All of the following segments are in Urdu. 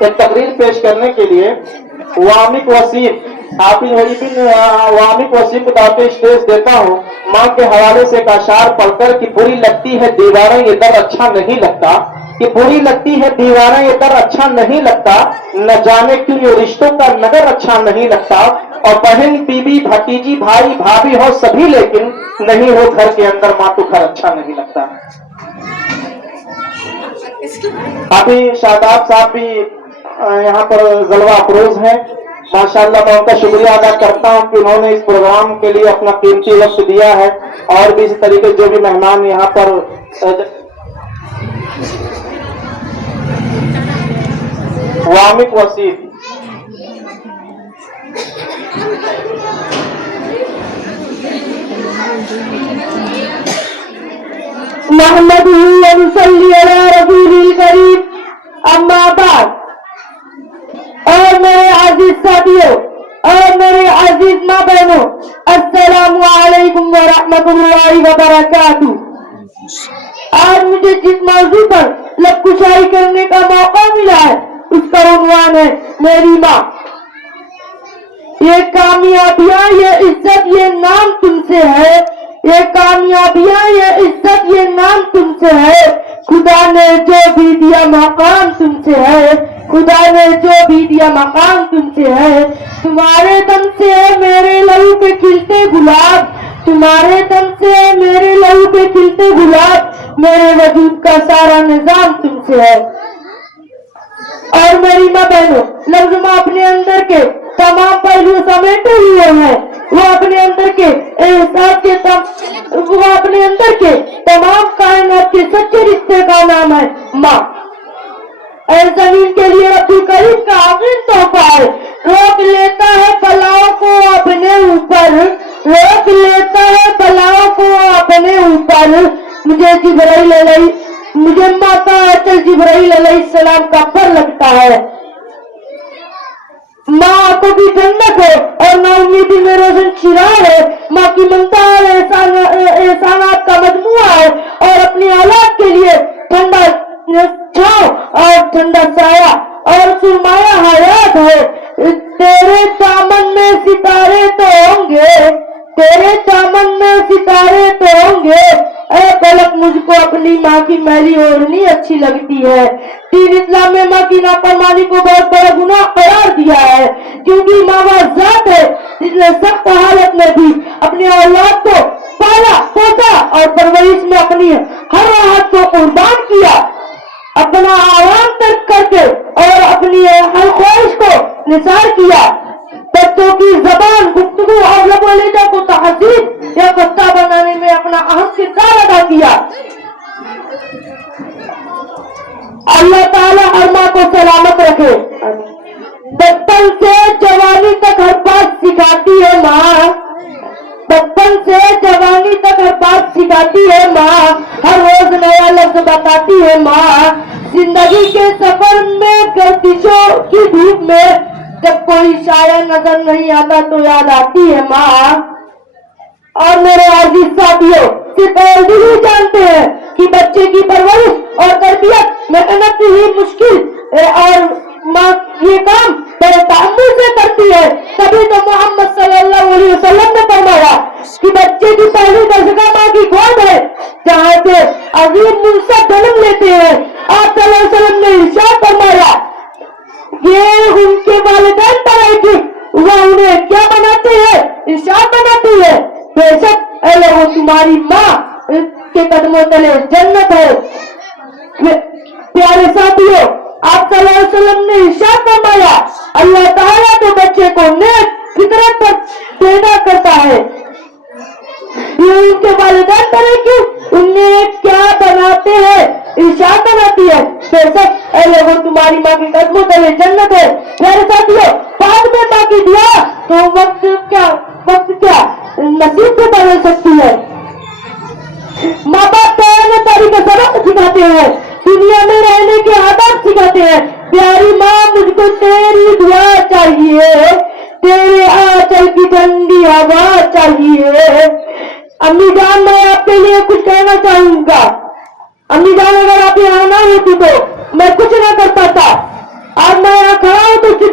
ایک تقریر پیش کرنے کے لیے وامق وسیم وامق وسیم کو دعوت اسٹیج دیتا ہوں. ماں کے حوالے سے ایک اشعار پڑھ کر کہ بری لگتی ہے دیواریں یہ در اچھا نہیں لگتا، کہ بری لگتی ہے دیواریں یہ در اچھا نہیں لگتا، نہ جانے کیوں یہ رشتوں کا نگر اچھا نہیں لگتا، اور بہن بیوی بھتیجی بھائی بھابھی ہو سبھی لیکن نہیں ہو گھر کے اندر ماں تو گھر اچھا نہیں لگتا. ابھی شاداب صاحب بھی یہاں پر جلوہ افروز ہیں. ماشاءاللہ میں ان کا شکریہ ادا کرتا ہوں کہ انہوں نے اس پروگرام کے لیے اپنا قیمتی وقت دیا ہے. اور بھی اسی طریقے جو بھی مہمان یہاں پر وامق وسیم محمد صلی علی رسول الکریم. اما بعد، اور میرے عزیز ساتھیوں اور میرے عزیز ماں بہنوں، السلام علیکم ورحمۃ اللہ وبرکاتہ. آج مجھے جس موضوع پر لب کشائی کرنے کا موقع ملا ہے اس کا عنوان ہے میری ماں. یہ کامیابیاں یہ عزت یہ نام تم سے ہے، یہ کامیابیاں یہ عزت یہ نام تم سے ہے، خدا نے جو بھی دیا مقام تم سے ہے، خدا نے جو بھی دیا مقام تم سے ہے. تمہارے دم سے ہے میرے لہو پہ کھلتے گلاب، تمہارے دم سے ہے میرے لہو پہ کھلتے گلاب، میرے وجود کا سارا نظام تم سے ہے. اور میری ماں بہنوں، لفظ ماں اپنے اندر کے تمام پہلو سمیٹے ہوئے ہیں. وہ اپنے اندر کے احساس کے وہ اپنے اندر کے تمام کائنات کے سچے رشتے کا نام ہے ماں. اے زمین کے لیے رب الکریم کا عظیم تحفہ ہے. روک لیتا ہے بلاؤں کو اپنے اوپر، روک لیتا ہے بلاؤں کو اپنے اوپر. مجھے ماتا جبرائیل علیہ السلام کا پر لگتا ہے. ماں کو بھی جنت ہے اور نا امیدی میں روشن چراغ ہے. ماں کی ممتا اور احسانات کا مجموعہ ہے اور اپنی اولاد کے لیے ٹھنڈا چھاؤ اور ٹھنڈا سایہ اور سرمایہ حیات ہے. تیرے دامن میں ستارے تو ہوں گے، تیرے دامن میں ستارے تو ہوں گے. اے پلک مجھ کو اپنی ماں کی میلی اوڑھنی اچھی لگتی ہے. دین اسلام میں ماں کی نافرمانی کو بہت بڑا گناہ قرار دیا ہے، کیونکہ ماں وہ ذات ہے جس نے سخت حالت میں بھی اپنی اولاد کو پالا پوسا اور پرورش میں اپنی ہر راحت کو قربان کیا، اپنا آرام ترک کر کے اور اپنی ہر خواہش کو نثار کیا. بچوں کی زبان، گفتگو اور لب و لہجہ کو تہذیب یا خستہ بنانے میں اپنا اہم کردار ادا کیا. اللہ تعالیٰ ہر ماں کو سلامت رکھے. بچپن سے جوانی تک ہر بات سکھاتی ہے ماں، بچپن سے جوانی تک ہر بات سکھاتی ہے ماں، ہر روز نیا لفظ بتاتی ہے ماں. زندگی کے سفر میں گردشوں کی دھوپ میں جب کوئی شاعر نظر نہیں آتا تو یاد آتی ہے ماں. اور میرے عزیز ساتھیوں، صرف ہی جانتے ہیں کہ بچے کی پرورش اور تربیت محنت ہی مشکل اور ماں یہ کام بڑے تعمل سے کرتی ہے. تبھی تو محمد صلی اللہ علیہ وسلم نے فرمایا کہ بچے کی پہلی درجگاہ ماں کی گود ہے جہاں سے عظیم منصب جنم لیتے ہیں. آپ صلی اللہ علیہ وسلم نے ارشاد فرمایا یہ ان کے والدین پر ہے کہ وہ انہیں کیا بناتے ہیں، ارشاد بناتی ہے. بے شک اے لوگوں تمہاری ماں کے قدموں تلے جنت ہے. پیارے ساتھیوں، آپ صلی اللہ علیہ وسلم نے ارشاد فرمایا اللہ تعالیٰ تو بچے کو نیک فطرت پر پیدا کرتا ہے. یہ ان کے والدین پر ہے کہ انہیں کیا بناتے ہیں، ارشاد بناتی ہے. بے شک اے لوگوں تمہاری ماں کے قدموں تلے جنت ہے. پیارے ساتھیوں، بعد میں ماں کی دعا تو وقت کیا نصیب سے بدل سکتی ہے. ماں باپ پہلے طریقے سبق سکھاتے ہیں، دنیا میں رہنے کے آداب سکھاتے ہیں. پیاری ماں مجھ کو تیری دعا چاہیے، تیرے آنچل کی ٹھنڈی ہوا چاہیے. امی جان میں آپ کے لیے کچھ کہنا چاہوں گا. امی جان اگر آپ یہاں نہ ہوتی تو میں کچھ نہ کرتا تھا. آج میں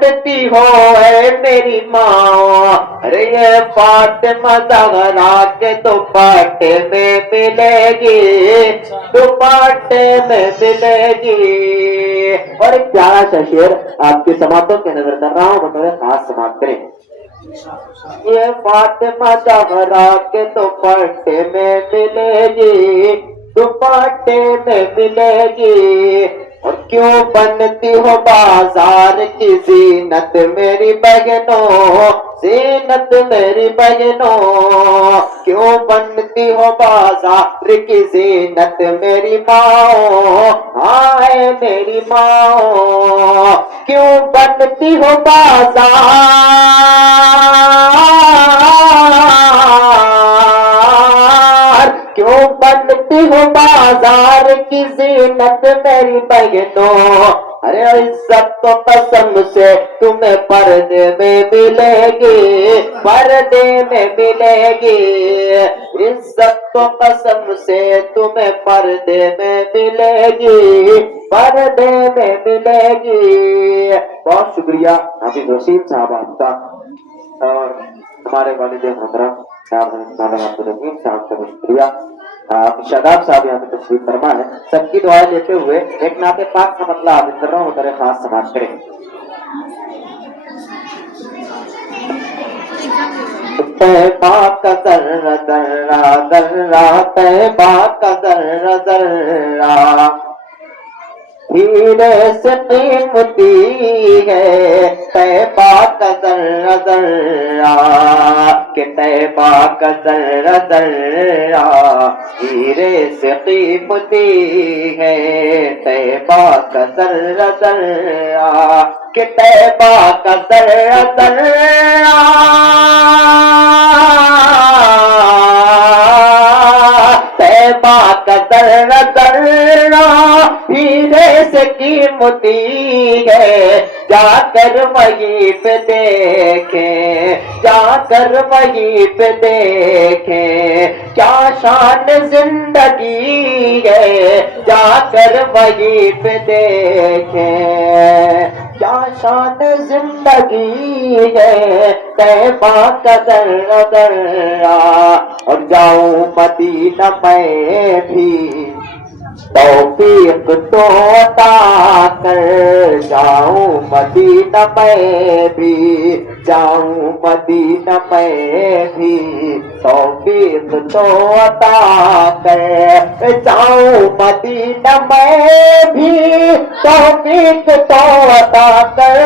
ڈھونڈتی ہو اے میری ماں، ارے یہ فاطمہ زہرا کے دوپٹے میں ملے گی، دوپٹے میں ملے گی۔ اور ایک پیارا سا شعر آپ کی سماعتوں کے نظر کر رہا ہوں، بطور خاص سماعت کریں۔ یہ فاطمہ زہرا کے دوپٹے میں ملے گی، دوپٹے میں ملے گی، اور کیوں بنتی ہو بازار کی زینت میری بہنوں، زینت میری بہنوں، کیوں بنتی ہو بازار کی زینت میری ماں، آئے میری ماں، کیوں بنتی ہو بازار، کیوں بنتی ہو بازار کی زینت میری بہنوں، ارے عزت تو قسم سے تمہیں پردے میں ملے گی، پردے میں ملے گی، عزت تو قسم سے تمہیں پردے میں ملے گی، پردے میں ملے گی۔ بہت شکریہ حافظ وسیم صاحب آپ کا، اور ہمارے والد محترم مولانا عبدالرحیم صاحب کا شکریہ۔ شاداب صاحب یہاں پہ تشریف فرما ہے، سب کی دعائیں لیتے ہوئے ایک نعت پاک کا مطلب عابد کر رہا ہوں، در خاص سماعت کریں۔ طیبہ کا ذرہ ذرہ ذرہ، طیبہ کا ذرہ ذرہ، ہیرے سے قیمتی ہے طیبہ کا ذرہ ذرہ، کہ طیبہ کا ذرہ ذرہ ہیرے سے قیمتی ہے طیبہ کا ذرہ ذرہ، کہ طیبہ کا ذرہ ذرہ طیبہ کا ذرہ ذرہ ہیرے سے قیمتی ہے، جا کر وہیں پہ دیکھیں، جا کر وہیں پہ دیکھیں کیا شان زندگی ہے، جا کر وہیں پہ دیکھیں کیا شان زندگی ہے طیبہ کا ذرہ ذرہ، اور جاؤں مدینہ میں بھی توفیق تو عطا کر، جاؤں مدینہ میں بھی، جاؤں مدینہ میں بھی توفیق تو عطا کر، جاؤں مدینہ میں بھی توفیق تو عطا کر،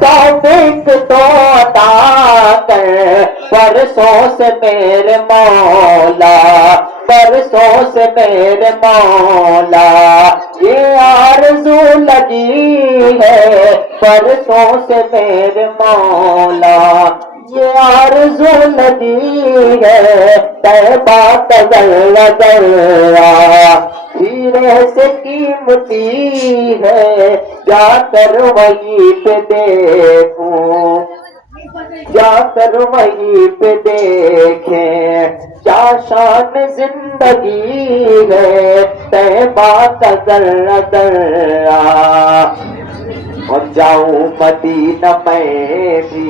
توفیق تو عطا کر، برسوں سے میرے مولا، برسوں سے میرے مولا یہ آرزو لگی ہے، برسوں سے میرے مولا یہ آرزو لگی ہے طیبہ کا ذرہ ذرہ ہیرے سے قیمتی ہے، جا کر وہیں پہ دیکھوں، جا کر وہیں پہ دیکھیں کیا شان زندگی ہے طیبہ کا ذرہ ذرہ، اور جاؤں مدینہ میں بھی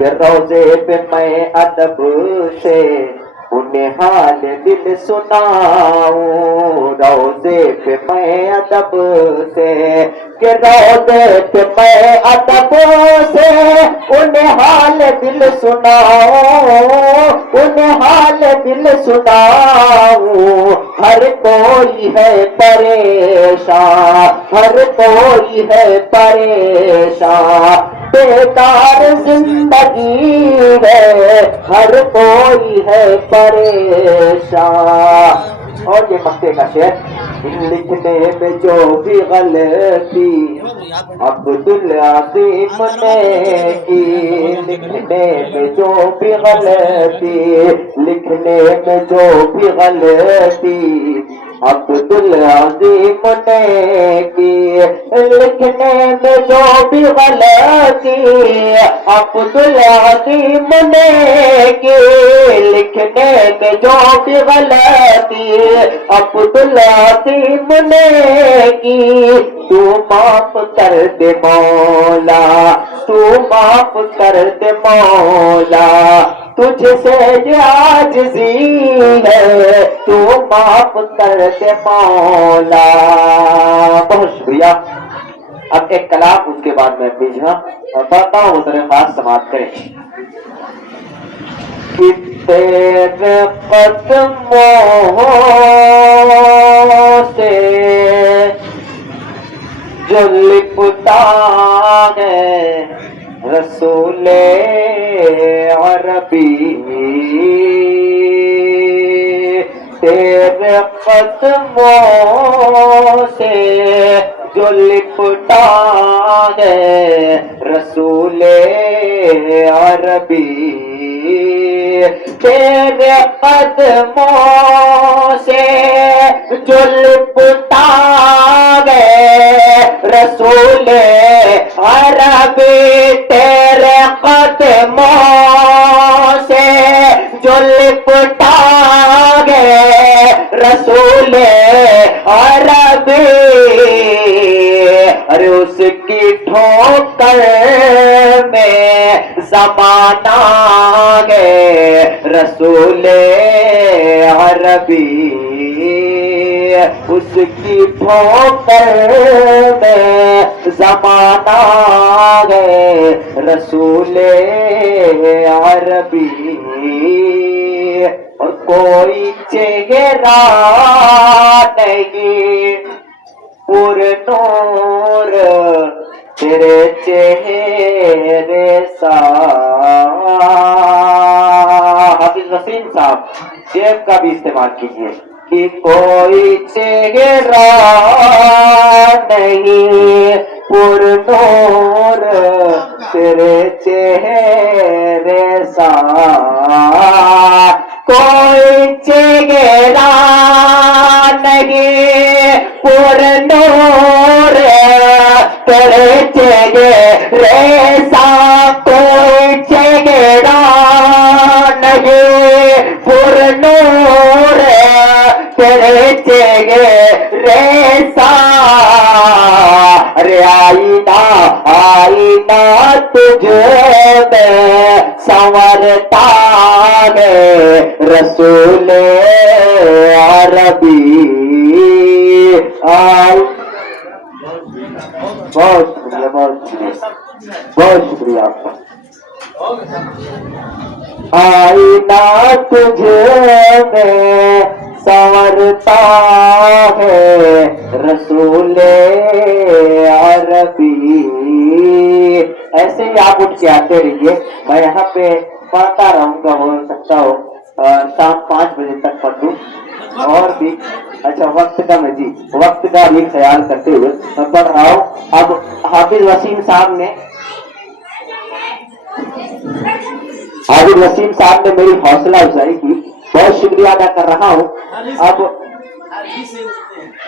روضے پہ میں ادب سے انہیں حال دل سناؤں، روضے پہ میں ادب سے، کہ روضے پہ میں ادب سے انہیں حال دل سناؤں، انہیں حال دل سناؤں، ہر کوئی ہے پریشان، ہر کوئی ہے پریشان، بیکار زندگی ہے، ہر کوئی ہے پریشان۔ اور یہ مکے کا شعر، لکھنے میں جو بھی غلطی عبدالعظیم نے کی، لکھنے میں جو بھی غلطی، لکھنے میں جو بھی غلطی عبدالعظیم نے کی، لکھنے میں جو بھی غلطی عبدالعظیم نے کی، لکھنے میں جو بھی غلطی عبدالعظیم نے کی تو معاف کر دے مولا تو معاف کر دے مولا تجھ سے یہ عاجزی ہے تو معاف کر دے مولا بہت شکریہ اب ایک کلام اس کے بعد میں بھیجنا اور پڑھتا ہوں ذرا خاص سماعت کریں کہ تیرے قدموں سے جو لپٹا ہے رسول عربی تیرے قدموں سے جو لپٹا ہے رسول عربی تیرے قدموں سے جو لپٹا ہے رسول عربی تیرے قدموں سے جو لپٹا ہے رسول عربی ارے اس کی ٹھوکر میں زمانہ ہے رسول عربی اس کی ٹھوکر میں زمانہ ہے رسول عربی اور کوئی چہرہ نہیں پر نور تیرے چہرے سا حافظ وسیم صاحب جیب کا بھی استعمال کیجیے کہ کوئی چہرہ نہیں پر نور تیرے چہرے سا کوئی چہرہ نہیں پر نور تیرے چہرے سا کوئی چہرہ نہیں پر نور تیرے چہرے سا ارے آئینہ آئینہ تجھ میں سنورتا ہے رسول عربی بہت شکریہ بہت شکریہ آپ کا آئینہ تجھ میں سنورتا ہے رسول عربی ایسے ہی آپ اٹھ کے آتے رہیے میں یہاں پہ پڑھتا رہوں گا ہو سکتا ہو شام 5 بجے تک پڑھ دوں اور بھی اچھا وقت کا میں جی وقت کا بھی خیال کرتے ہوئے میں پڑھ رہا ہوں اب حافظ وسیم صاحب نے میری حوصلہ افزائی کی بہت شکریہ ادا کر رہا ہوں اب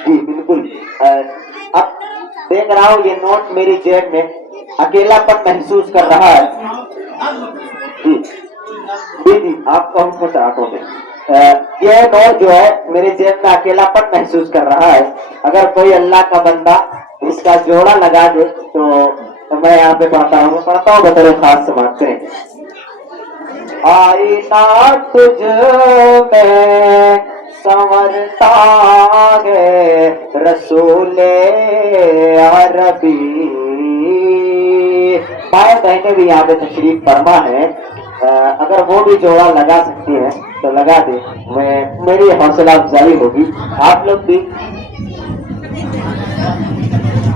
جی بالکل اب دیکھ رہا ہوں یہ نوٹ میری جیب میں اکیلا پن محسوس کر رہا ہے جی جی آپ کو ہم خوش آٹوں میں یہ نوٹ جو ہے میری جیب میں اکیلا پن محسوس کر رہا ہے اگر کوئی اللہ کا بندہ اس کا جوڑا لگا دے تو میں یہاں پہ پڑھتا ہوں بطور خاص سماعت کریں آئینہ تجھ میں سنورتا ہے رسول عربی مائیں بہنیں بھی یہاں پہ تشریف فرما ہے اگر وہ بھی جوڑا لگا سکتی ہیں تو لگا دیں میری حوصلہ افزائی ہوگی آپ لوگ بھی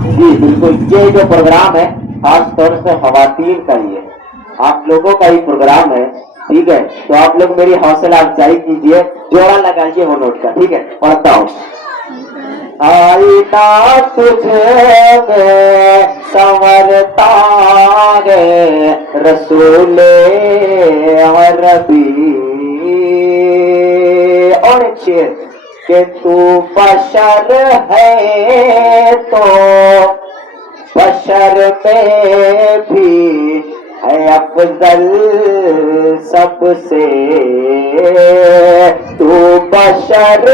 جی بالکل یہ جو پروگرام ہے خاص طور سے خواتین کا ہی ہے آپ لوگوں کا ہی پروگرام ہے ٹھیک ہے تو آپ لوگ میری حوصلہ افزائی کیجیے جوڑا لگائیے وہ نوٹ کا ٹھیک ہے پڑھتا ہوں آئینہ تجھ میں سنورتا ہے رسول عربی اور ایک شعر کہ تو بشر ہے تو بشر میں بھی ہے افضل سب سے تو بشر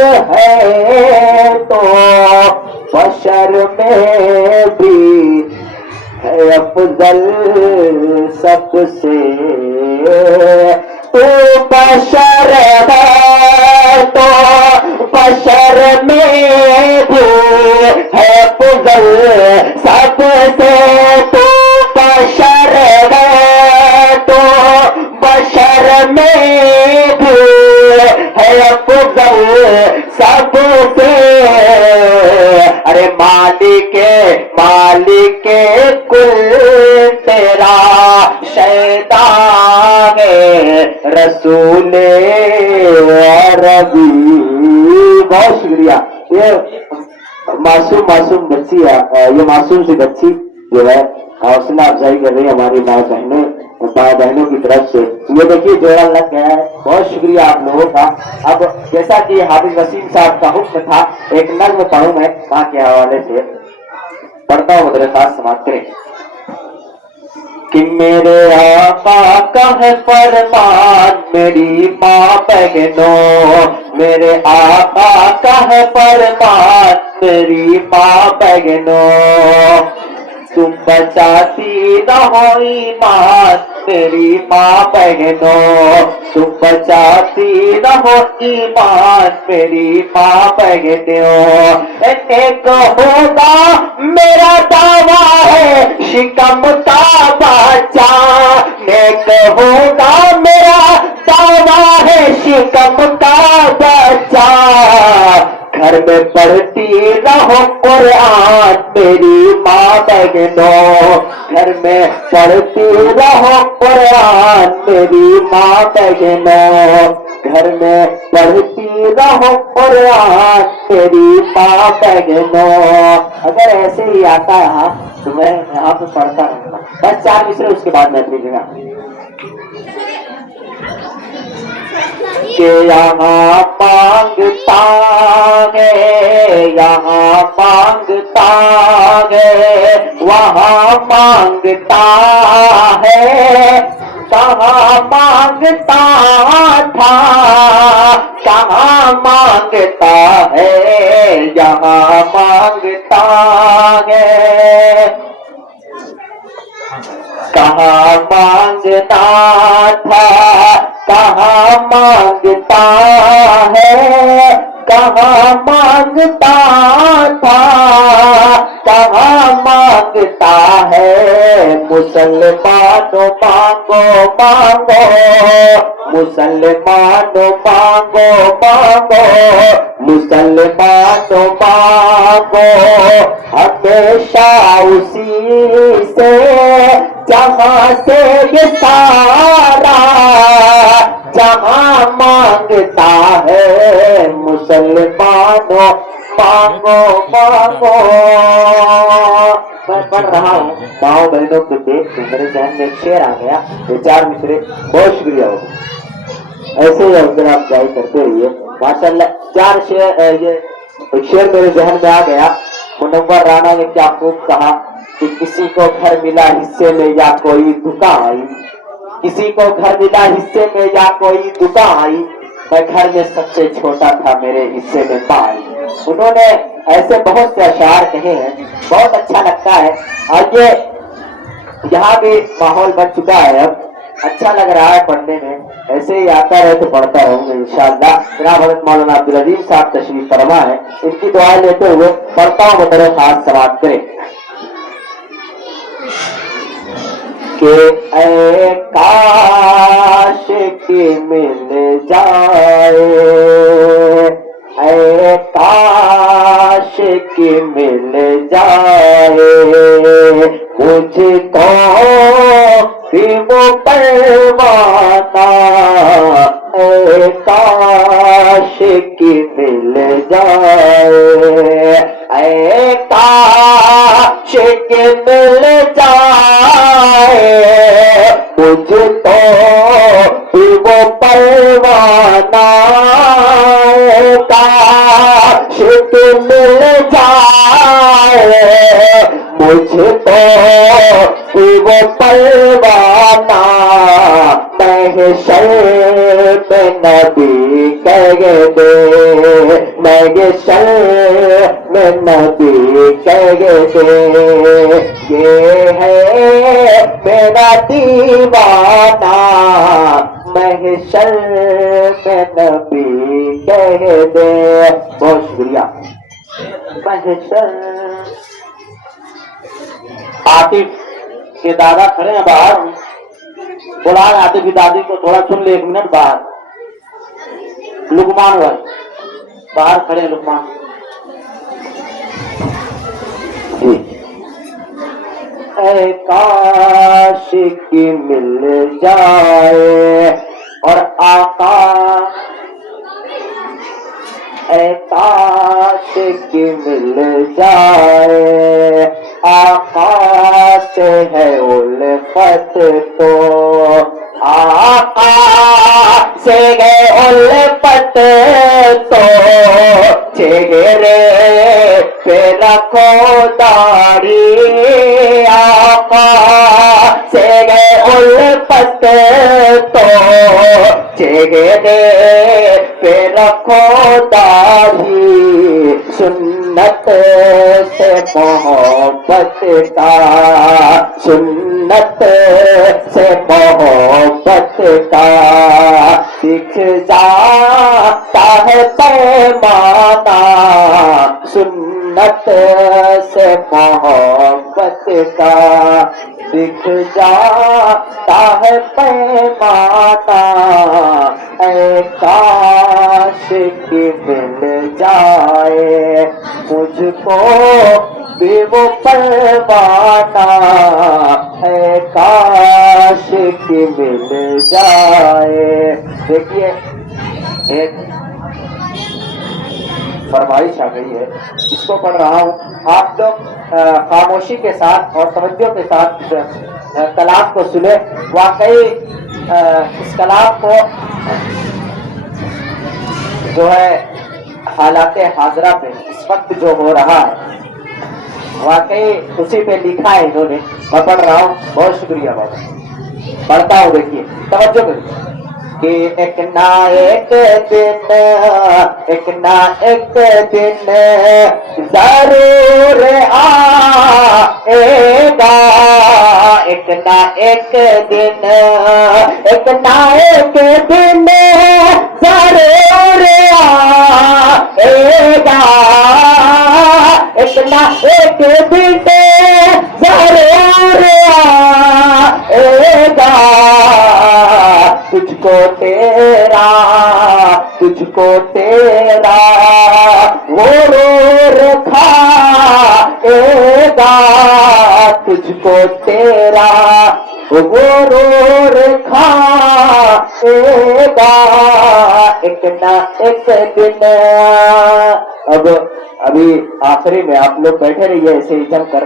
میں بھی ہے افضل سب سے تو بشر ہے تو بشر میں بھی ہے افضل سب سے تو بشر ہے تو بشر میں بھی ہے افضل سب سے ارے مالک کل تیرا شیطان رسول عربی. بہت شکریہ. یہ معصوم بچی ہے, یہ معصوم سی بچی جو ہے حوصلہ افزائی کر رہی ہے ہماری ماں بہنوں کی طرف سے. یہ دیکھیے جوڑا لگ گیا ہے. بہت شکریہ آپ لوگوں کا. اب جیسا کہ حافظ وسیم صاحب کا حکم تھا, ایک نظم پڑھوں میں ماں کے حوالے سے, پڑھتا ہوں میرے ساتھ سماعت کریں. کہ میرے آقا کا ہے فرمان میری ماں بہنوں, میرے آقا کا ہے فرمان میری ماں بہنوں, تم بچاتی رہو ایمان میری ماں بہنوں, تم بچاتی رہو ایمان میری ماں بہنوں. ایک ہوگا میرا دعویٰ ہے شکم کا بچہ, ایک ہوگا میرا دعویٰ ہے شکم کا بچہ, گھر میں پڑھتی رہو قرآن میری ماں بہنوں, گھر میں پڑھتی رہو قرآن میری ماں بہنوں, گھر میں پڑھتی رہو قرآن میری ماں بہنوں. اگر ایسے ہی آتا رہا تو میں یہاں پہ پڑھتا رہوں گا. بس 4 مصرے اس کے بعد میں اپنی جگہ. کہ یہاں مانگتا ہے یہاں مانگتا ہے وہاں مانگتا ہے, کہاں مانگتا تھا کہاں مانگتا ہے یہاں مانگتا ہے, کہاں مانگتا تھا کہاں مانگتا ہے, کہاں مانگتا تھا کہاں مانگتا ہے. مسلمانوں مانگو مانگو مسلمانوں مانگو مانگو مسلمانوں مانگو, ہمیشہ اسی سے جہاں سے یہ سارا جہاں مانگتا ہے. مسلمانوں مانگو مانگو. میں پڑھ رہا ہوں ماؤں بہنوں کو دیکھ کے میرے ذہن میں ایک شعر آ گیا, یہ 4 مصرے. بہت شکریہ ہو, ایسے ہی حوصلہ افزائی کرتے رہیے ماشاء اللہ. 4 شعر, یہ ایک شعر میرے ذہن میں آ گیا. منور رانا نے کیا خوب کہا کہ کسی کو گھر ملا حصے میں یا کوئی دکان آئی, کسی کو گھر ملا حصے میں یا کوئی دکان آئی, میں گھر میں سب سے چھوٹا تھا میرے حصے میں ماں آئی. انہوں نے ایسے بہت سے اشعار کہے ہیں, بہت اچھا لگتا ہے. اور یہ یہاں بھی ماحول بن چکا ہے, اب اچھا لگ رہا ہے پڑھنے میں. ایسے ہی آتا رہے تو پڑھتا رہوں گا انشاءاللہ. جناب حضرت مولانا عبدالعزیز صاحب تشریف فرما ہے, ان کی دعائیں لیتے ہوئے پڑھتا ہوں وہ میرے خاص سماعت کریں. کہ اے کاش کہ مل جائے, اے کاش کہ مل جائے مجھ کو بھی وہ پروانہ, اے کاش کہ مل جائے, اے کاش کہ مل جائے مجھ تو بھی وہ پروانہ, اے کاش کہ مل جائے مجھ تو بھی وہ پروانہ. محشر میں نبی کہہ دے, محشر میں نبی کہتے یہ ہے میرا دیوانہ محشر میں نبی کہتے. بہت شکریہ. محشر. عاطف کے دادا کھڑے ہیں باہر, بلا رہے عاطف کی دادی کو, تھوڑا سن لے 1 منٹ باہر. لقمان بھائی باہر کھڑے ہیں. لقمان جی. اے کاش کی مل جائے اور آقا, اے کاش کی مل جائے آقا سے ہے الفت تو, آقا سے ہے الفت تو چہرے پہ رکھو داڑھی, آقا سے ہے الفت تو چہرے پہ رکھو داڑھی. سنت سے محبت کا, سنت سے محبت کا دکھ جاتا ہے پیمانہ, سنت سے محبت کا دکھ جاتا ہے پیمانہ. اے کاش کی مل جائے مجھ کو بھی وہ پروانہ, اے کاش کی مل جائے. دیکھیے ایک فرمائش آ گئی ہے, اس کو پڑھ رہا ہوں. آپ لوگ خاموشی کے ساتھ اور توجہ کے ساتھ کلام کو سنیں. واقعی اس کلام کو جو ہے حالات حاضرہ پہ اس وقت جو ہو رہا ہے واقعی اسی پہ لکھا ہے انہوں نے. میں پڑھ رہا ہوں. بہت شکریہ بابا. پڑھتا ہوں. دیکھیے توجہ کریے کہ ایک نہ ایک دن, ایک نہ ایک دن ضرور آئے گا, ایک نہ ایک دن, ایک نہ ایک دن ضرور آئے گا, ایک نہ ایک دن ضرور آئے گا. تجھ کو تیرا, تجھ کو تیرا غرور کھائے گا, تجھ کو تیرا غرور کھائے گا. ایک نہ ایک دن. ابھی آخری میں آپ لوگ بیٹھے رہیے ایسے ہی جم کر.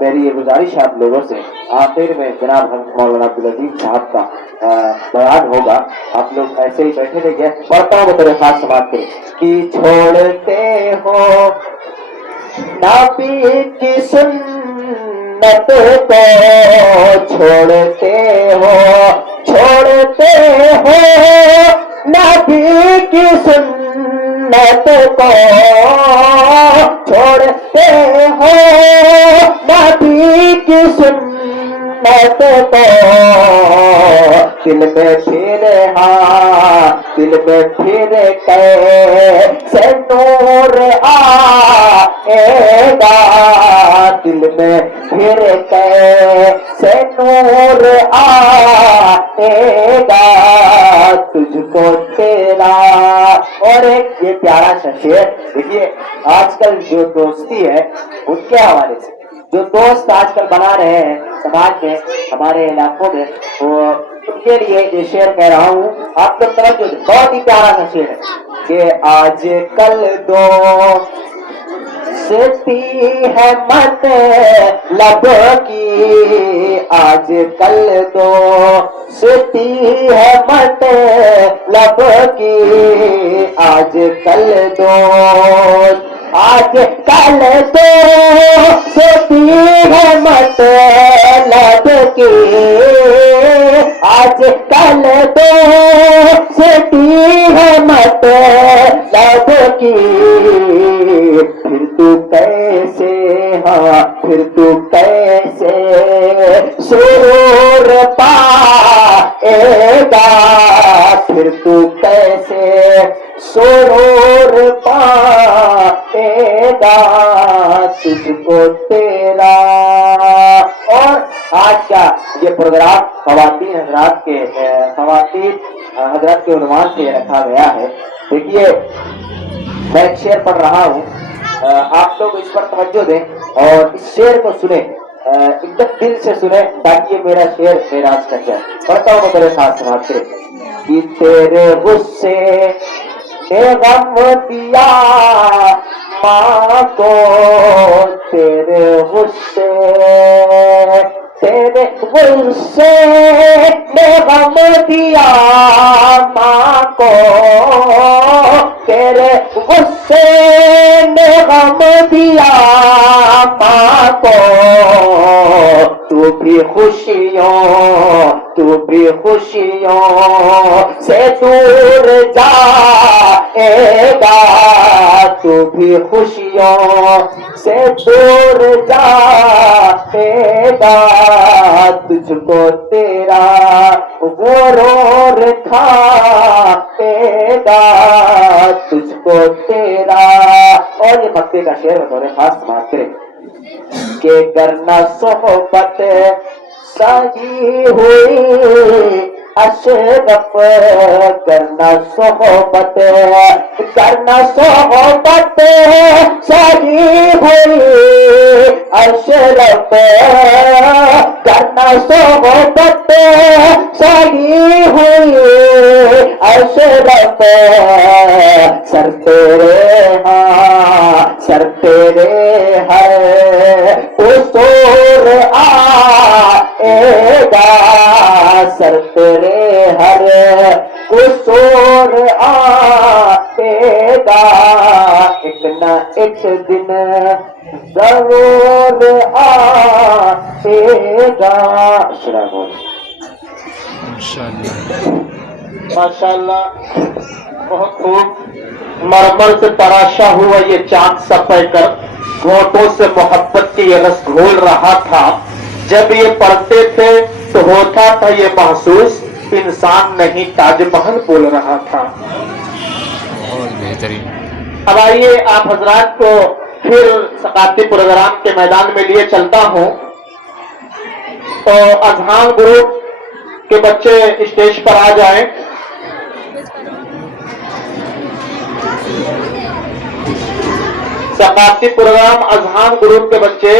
میری یہ گزارش ہے آپ لوگوں سے, آخر میں جناب مولانا عبدالعزیز صاحب کا بیان ہوگا, آپ لوگ ایسے ہی بیٹھے رہیے. پڑھتا ہوں بطور خاص سماعت کے کہ چھوڑتے ہو نبی کی سنت کو, چھوڑتے ہو, چھوڑتے ہو نبی کی سنت کو, چھوڑتے ہو نبی کی سنت کو. دل میں پھر, ہاں دل میں پھر کیسے نور آئے گا, دل میں پھر کیسے نور آئے گا. تجھ کو تیرا. اور ایک یہ پیارا سا شعر دیکھیے, آج کل جو دوستی ہے ان کے حوالے سے, جو دوست آج کل بنا رہے ہیں سماج میں, ہمارے علاقوں میں, وہ ان کے لیے یہ شعر کہہ رہا ہوں. آپ لوگ توجہ دیں, بہت ہی پیارا سا شعر ہے کہ آج کل دوستی ہے مطلب کی, آج کل دوستی ہے مطلب کی, آج کل دوست, آج کل دوستی ہے مطلب کی, آج کل دوستی ہے مطلب کی. پھر تو کیسے ہاں پھر تو کیسے سرور پائے گا پھر تو کیسے سرور پائے گا تجھ کو تیرا. اور آج کا یہ پروگرام خواتین حضرات کے عنوان سے رکھا گیا ہے. دیکھیے میں ایک شعر پڑھ رہا ہوں, آپ لوگ اس پر توجہ دیں اور اس شعر کو سنیں, ایک دم دل سے سنیں تاکہ یہ میرا شعر میرا آج کا شعر پڑھتا ہوں. میں میرے ساتھ سماج کرے کہ تیرے غصے نے غم دیا ماں کو, تیرے غصے نے غم دیا ماں کو, تیرے غصے نے غم دیا ماں کو, تو بھی خوشیوں سے دور جائے گا, تو بھی خوشیوں سے دور جائے گا, تجھ کو تیرا غرور کھائے گا, تجھ کو تیرا. اور یہ مکے کا شعر بطور خاص سماعت کرے کہ کرنا صحبت سہی ہوئی اشرف, کرنا صحبت سہی ہوئی اشرف, کرنا صحبت سہی ہوئی اشرف, سر تیرے ہے قصور آئے گا, سر تیرے ہر قصور آئے گا, ایک نہ ایک دن ضرور آئے گا. ماشاء اللہ بہت خوب. مرمر سے تراشا ہوا یہ چاند سا پہ کر گھونٹوں سے محبت کی یہ رس گھول رہا تھا, جب یہ پڑھتے تھے تو ہوتا تھا یہ محسوس انسان نہیں تاج محل بول رہا تھا. بہت بہترین. اب آئیے آپ حضرات کو پھر ثقافتی پروگرام کے میدان میں لیے چلتا ہوں. تو اذہان گروپ کے بچے اسٹیج پر آ جائیں. ثقافتی پروگرام اذہان گروپ کے بچے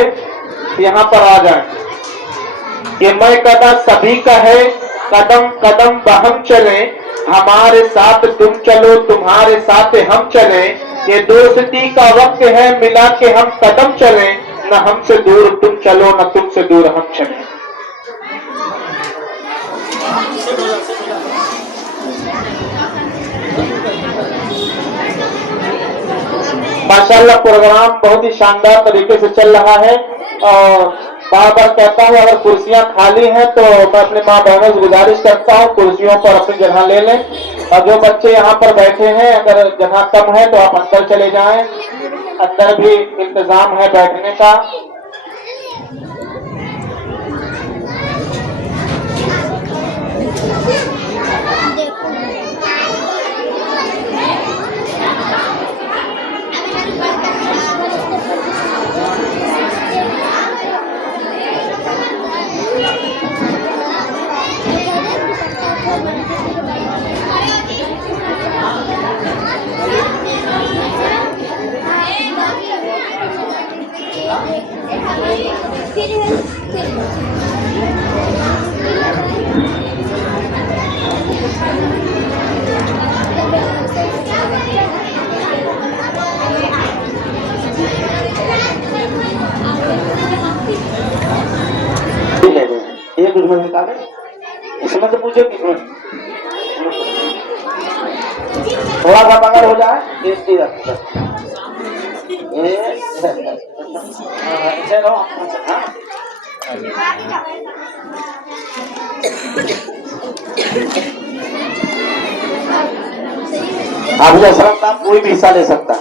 یہاں پر آ جائیں. یہ میں قدم سبھی کا ہے, قدم قدم بہم چلیں, ہمارے ساتھ تم چلو تمہارے ساتھ ہم چلیں, یہ دوستی کا وقت ہے ملا کے ہم قدم چلیں, نہ ہم سے دور تم چلو نہ تم سے دور ہم چلیں. ماشاءاللہ پروگرام بہت ہی شاندار طریقے سے چل رہا ہے, اور بار بار کہتا ہوں اگر کرسیاں خالی ہیں تو میں اپنے ماں بہنوں سے گزارش کرتا ہوں کرسیوں پر اپنی جگہ لے لیں, اور جو بچے یہاں پر بیٹھے ہیں اگر جگہ کم ہے تو آپ اندر چلے جائیں, اندر بھی انتظام ہے بیٹھنے کا. اس میں سے پوچھے تھوڑا سا پکڑ ہو جائے آپ کو کوئی بھی حصہ لے سکتا ہے.